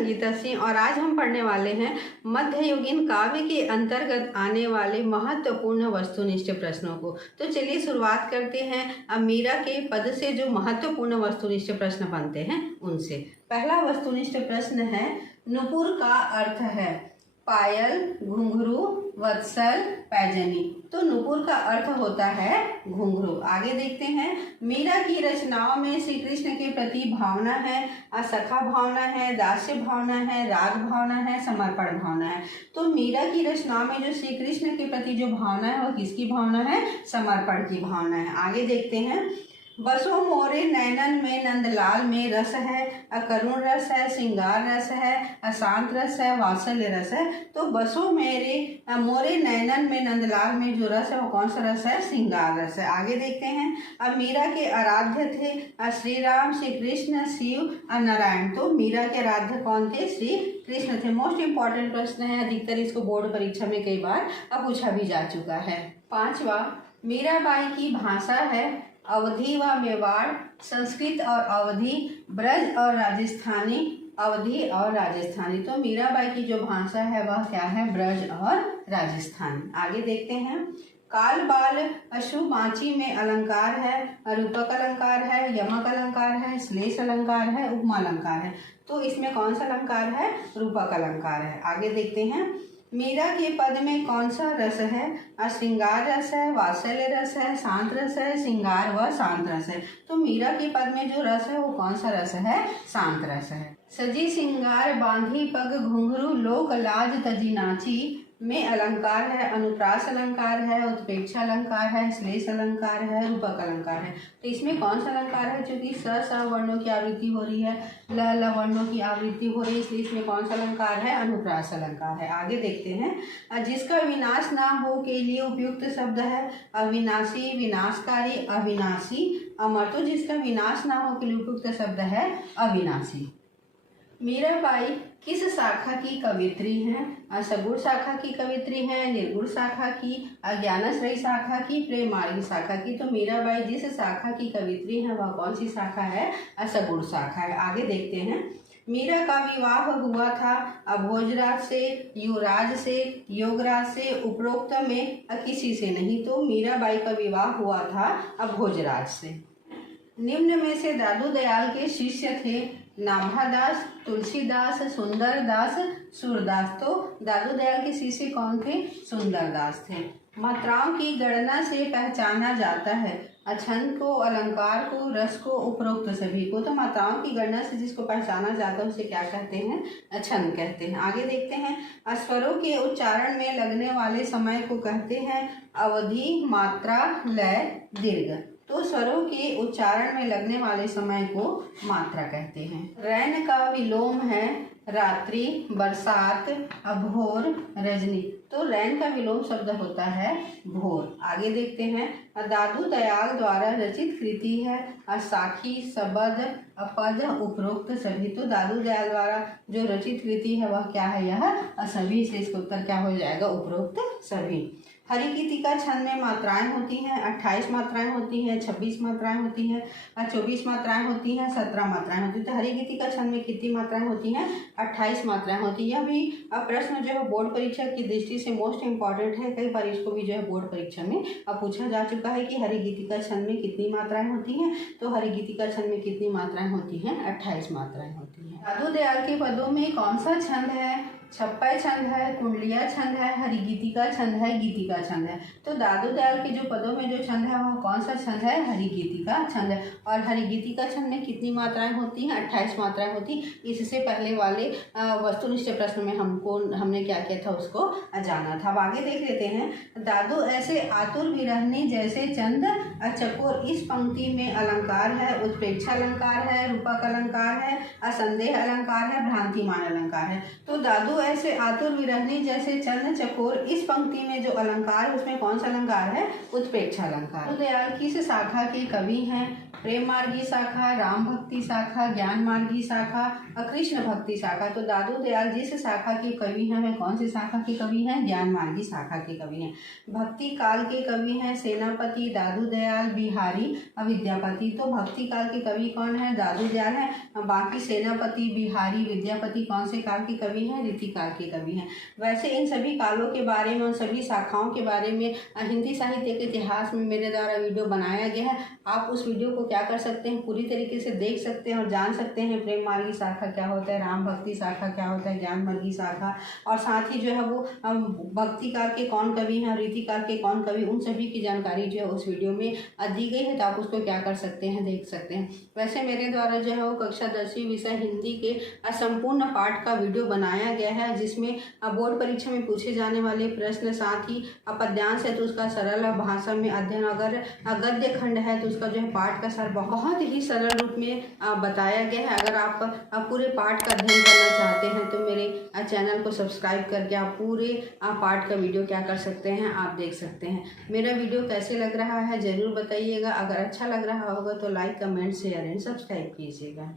संगीता सिंह और आज हम पढ़ने वाले हैं मध्ययुगीन काव्य के अंतर्गत आने वाले महत्वपूर्ण वस्तुनिष्ठ प्रश्नों को। तो चलिए शुरुआत करते हैं अब मीरा के पद से जो महत्वपूर्ण वस्तुनिष्ठ प्रश्न बनते हैं उनसे। पहला वस्तुनिष्ठ प्रश्न है, नुपुर का अर्थ है पायल, घुंघरू, वत्सल, पैजनी। तो नुपुर का अर्थ होता है घुंघरू। आगे देखते हैं, मीरा की रचनाओं में श्री कृष्ण के प्रति भावना है, असखा भावना है, दास्य भावना है, राग भावना है, समर्पण भावना है। तो मीरा की रचनाओं में जो श्री कृष्ण के प्रति जो भावना है वो किसकी भावना है? समर्पण की भावना है। आगे देखते हैं, बसो मोरे नैनन में नंदलाल में रस है, अकरुण रस है, श्रृंगार रस है, अशांत रस है, वात्सल्य रस है। तो बसो मेरे मोरे नैनन में नंदलाल में जो रस है वो कौन सा रस है? श्रृंगार रस है। आगे देखते हैं, अब मीरा के आराध्य थे श्री राम, श्री कृष्ण, शिव, नारायण। तो मीरा के आराध्य कौन थे? श्री कृष्ण थे। मोस्ट इंपॉर्टेंट प्रश्न है, अधिकतर इसको बोर्ड परीक्षा में कई बार पूछा भी जा चुका है। पांचवा, मीराबाई की भाषा है अवधी व मेवाड़, संस्कृत और अवधी, ब्रज और राजस्थानी, अवधी और राजस्थानी। तो मीराबाई की जो भाषा है वह क्या है? ब्रज और राजस्थानी। आगे देखते हैं, काल बाल अशु बाची में अलंकार है, रूपक अलंकार है, यमक अलंकार है, श्लेष अलंकार है, उपमा अलंकार है। तो इसमें कौन सा अलंकार है? रूपक अलंकार है। आगे देखते हैं, मीरा के पद में कौन सा रस है? श्रृंगार रस है, वात्सल्य रस है, शांत रस है, श्रृंगार व शांत रस है। तो मीरा के पद में जो रस है वो कौन सा रस है? शांत रस है। सजी श्रृंगार बांधी पग घुंघरू, लोक लाज तजी नाची में अलंकार है, अनुप्रास अलंकार है, उत्प्रेक्षा अलंकार है, श्लेष अलंकार है, रूपक अलंकार है। तो इसमें कौन सा अलंकार है? क्योंकि स वर्णों की आवृत्ति हो रही है, ल वर्णों की आवृत्ति हो रही है, इसलिए इसमें कौन सा अलंकार है? अनुप्रास अलंकार है। आगे देखते हैं, जिसका विनाश ना हो के लिए उपयुक्त शब्द है अविनाशी, विनाशकारी, अविनाशी, अमर। तो जिसका विनाश ना हो के लिए उपयुक्त शब्द है अविनाशी। मीराबाई किस शाखा की कवित्री हैं? सगुण शाखा की कवित्री हैं, निर्गुण शाखा की, अज्ञानाश्रयी शाखा की, प्रेम मार्गी शाखा की। तो मीराबाई जिस शाखा की कवित्री हैं वह कौन सी शाखा है? सगुण शाखा है। आगे देखते हैं, मीरा का विवाह हुआ था भोजराज से, युवराज से, योगराज से, उपरोक्त में किसी से नहीं। तो मीराबाई का विवाह हुआ था भोजराज से। निम्न में से दादू दयाल के शिष्य थे नाभादास, तुलसीदास, सुंदरदास, सूरदास। तो दादू दयाल के शिष्य कौन थे? सुंदरदास थे। मात्राओं की गणना से पहचाना जाता है छंद को, अलंकार को, रस को, उपरोक्त सभी को। तो मात्राओं की गणना से जिसको पहचाना जाता है उसे क्या कहते हैं? छंद कहते हैं। आगे देखते हैं, स्वरों के उच्चारण में लगने वाले समय को कहते हैं अवधि, मात्रा, लय, दीर्घ। तो स्वरों के उच्चारण में लगने वाले समय को मात्रा कहते हैं। रैन का विलोम है रात्रि, बरसात, भोर, रजनी। तो रैन का विलोम शब्द होता है भोर। आगे देखते हैं, दादू दयाल द्वारा रचित कृति है साखी, सबद, पद, उपरोक्त सभी। तो दादू दयाल द्वारा जो रचित कृति है वह क्या है? यह सभी। से इसका उत्तर क्या हो जाएगा? उपरोक्त सभी। हरिगीतिका छंद में मात्राएं होती हैं 28 मात्राएं होती हैं, 26 मात्राएं होती हैं, 24 मात्राएं होती हैं, 17 मात्राएं होती हैं। तो हरिगीतिका छंद में कितनी मात्राएं होती हैं? 28 मात्राएं होती हैं। यह भी प्रश्न जो है बोर्ड परीक्षा की दृष्टि से मोस्ट इंपॉर्टेंट है। कई बार इसको भी जो है बोर्ड परीक्षा में पूछा जा चुका है कि हरिगीतिका छंद में कितनी मात्राएं होती हैं। तो हरिगीतिका छंद में कितनी मात्राएं होती हैं? 28 मात्राएं होती हैं। दादू दयाल के पदों में कौन सा छंद है? छप्पय छंद है, कुंडलिया छंद है, हरिगीतिका छंद है, गीतिका छंद है। तो दादू दयाल के जो पदों में जो छंद है वह कौन सा छंद है? हरिगीतिका छंद है। और हरिगीतिका छंद में कितनी मात्राएं होती हैं? 28 मात्राएं होती। इससे पहले वाले वस्तुनिष्ठ प्रश्न में हमने क्या किया था उसको जाना था। अब आगे देख लेते हैं, दादू ऐसे आतुर विरहनी जैसे चंद चकोर। इस पंक्ति में अलंकार है, उत्प्रेक्षा अलंकार है, रूपक अलंकार है, असंदेह अलंकार है, भ्रांतिमान अलंकार है। तो दादू दो ऐसे आतुर विरहनी जैसे चंद चकोर। इस पंक्ति में जो अलंकार उसमें कौन सा अलंकार है? उत्प्रेक्षा अलंकार। दयाल किस शाखा के कवि हैं? प्रेम मार्गी शाखा, राम भक्ति शाखा, ज्ञान मार्गी शाखा और कृष्ण भक्ति शाखा। तो दादू दयाल जिस शाखा के कवि हैं वे कौन सी शाखा के कवि हैं? ज्ञान मार्गी शाखा के कवि हैं। भक्ति काल के कवि हैं सेनापति, दादू दयाल, बिहारी और विद्यापति। तो भक्ति काल के कवि कौन है? दादू दयाल है। बाकी सेनापति, बिहारी, विद्यापति कौन से काल के कवि हैं? रीति काल के कवि हैं। वैसे इन सभी कालों के बारे में, उन सभी शाखाओं के बारे में हिंदी साहित्य के इतिहास में मेरे द्वारा वीडियो बनाया गया है। आप उस वीडियो को क्या कर सकते हैं, पूरी तरीके से देख सकते हैं और जान सकते हैं प्रेम मार्गी शाखा क्या होता है, राम भक्ति शाखा क्या होता है, ज्ञान मार्गी शाखा, और साथ ही जो है वो भक्ति काल के कौन कवि हैं, रीति काल के कौन कवि, उन सभी की जानकारी जो है उस वीडियो में दी गई है। तो आप उसको क्या कर सकते हैं, देख सकते हैं। वैसे मेरे द्वारा जो है वो कक्षा 10वीं विषय हिंदी के संपूर्ण पाठ का वीडियो बनाया गया है, जिसमें बोर्ड परीक्षा में पूछे जाने वाले प्रश्न, साथ ही पद्यांश है तो उसका सरल भाषा में अध्ययन, अगर गद्य खंड है तो उसका जो है पाठ का सार बहुत ही सरल रूप में बताया गया है। अगर आप पूरे पाठ का अध्ययन करना चाहते हैं तो मेरे चैनल को सब्सक्राइब करके आप पूरे पाठ का वीडियो क्या कर सकते हैं, आप देख सकते हैं। मेरा वीडियो कैसे लग रहा है ज़रूर बताइएगा। अगर अच्छा लग रहा होगा तो like, comment, share and subscribe कीजिएगा।